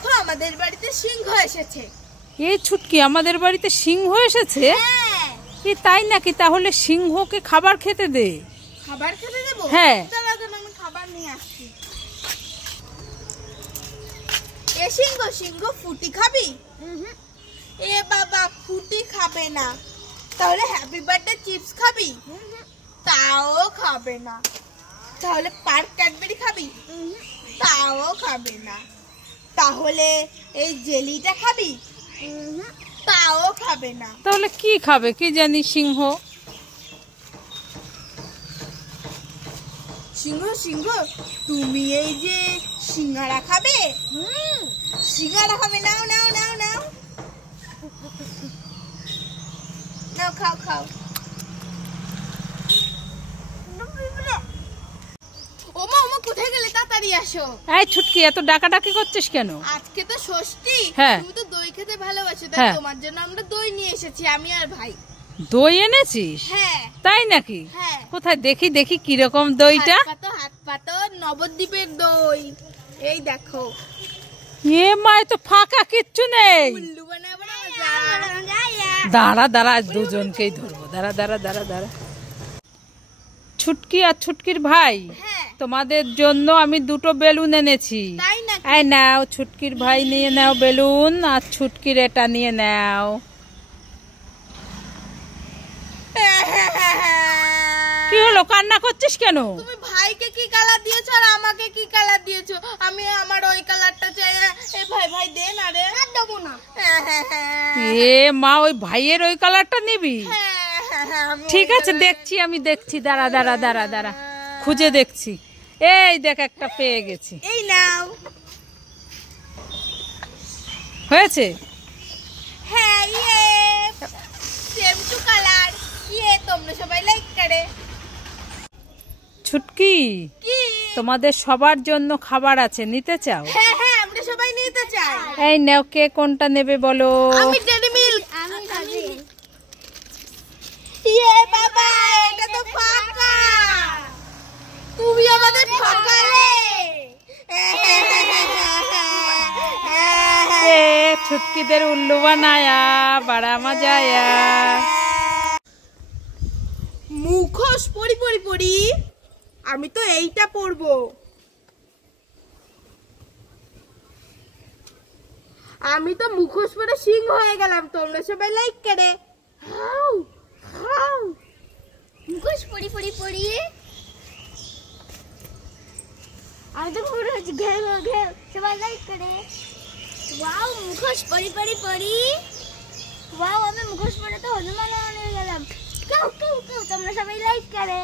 দেখো আমাদের বাড়িতে সিংহ এসেছে। এই ছুটকি, আমাদের বাড়িতে সিংহ এসেছে? কি তাই নাকি? তাহলে সিংহকে খাবার খেতে দে। খাবার খেতে দেবো? হ্যাঁ, আমি খাবার নিয়ে আসছি। এ সিংহ, সিংহ ফুটি খাবি? এ বাবা, ফুটি খাবে না। তাহলে হ্যাপি বার্থডে চিপস খাবি? তাও খাবে না। তাহলে পার্ক ক্যাডবেরি খাবি? তাও খাবে না। তাহলে এই জেলিটা খাবি? তাও খাবে না। তাহলে কি খাবে কি জানি সিংহ? সিংহ, সিংহ তুমি এই যে সিঙ্গারা খাবে? সিঙ্গারা খাবে? নাও নাও নাও নাও নাও, খাও খাও। ওমা ওমা, কোথায় গেলে? তাড়াতাড়ি আসো। এই ছুটকি, এত ডাকাডাকি করছিস কেন? আজকে তো ষষ্ঠী। হ্যাঁ। তুমি তো দই খেতে ভালোবাসো, তাই তোমার জন্য আমরা দই নিয়ে এসেছি, আমি আর ভাই। দই এনেছিস? হ্যাঁ। তাই নাকি? হ্যাঁ। কোথায় দেখি দেখি কিরকম দইটা। হাত পাতো নবদ্বীপের দই, এই দেখো। এ মা, তো ফাঁকা কিচ্ছু নেই। দাঁড়া দাঁড়া, আজ দুজনকেই ধরবো। দাঁড়া দাঁড়া দাঁড়া দাঁড়া। ছুটকি আর ছুটকির ভাই, তোমাদের জন্য আমি দুটো বেলুন এনেছি। এই নাও, ছুটকির ভাই নিয়ে নাও বেলুন, আর ছুটকির এটা নিয়ে নাও। কি হলো, কান্না করছিস কেন? তুমি ভাইকে কি কালার দিয়েছো আর আমাকে কি কালার দিয়েছো? আমি আমার ওই কালারটা চাই। এ ভাই, ভাই দে না রে। দেবো না। এ মা, ওই ভাইয়ের ওই কালারটা নিবি? ঠিক আছে, দেখছি, আমি দেখছি। দাঁড়া দাঁড়া দাঁড়া দাঁড়া, খুঁজে দেখছি। এই দেখ, একটা পেয়ে গেছি। এই নাও। হয়েছে? হ্যাঁ, ইয়ে সেম টু কালার। ইয়ে, তোমরা সবাই লাইক করে। ছুটকি, কি? তোমাদের সবার জন্য খাবার আছে, নিতে চাও? হ্যাঁ হ্যাঁ, আমরা সবাই নিতে চাই। এই নাও, কে কোনটা নেবে বলো? আমি ডেরি মিল্ক। আমি খাবি। ইয়ে বাবা, এটা তো ফাঁকা। তুমি আমাদের ঠকালে। ছুটকিদের উল্লু বানায়া, বড়া মজা আয়া। মুখোশ পরি পরি পরি, আমি তো এইটা পরবো। আমি তো মুখোশ পরে সিংহ হয়ে গেলাম। তোমরা সবাই লাইক করে। হাউ হাউ, মুখোশ পরি পরি পরি। আমি তো পুরো ঘের ঘের, সবাই লাইক করে। ওয়াও, মুখোশ পরি পরি পরি। ওয়াও, আমি মুখোশ পরে তো হনুমান হয়ে গেলাম। কেউ কেউ কেউ, তোমরা সবাই লাইক করে।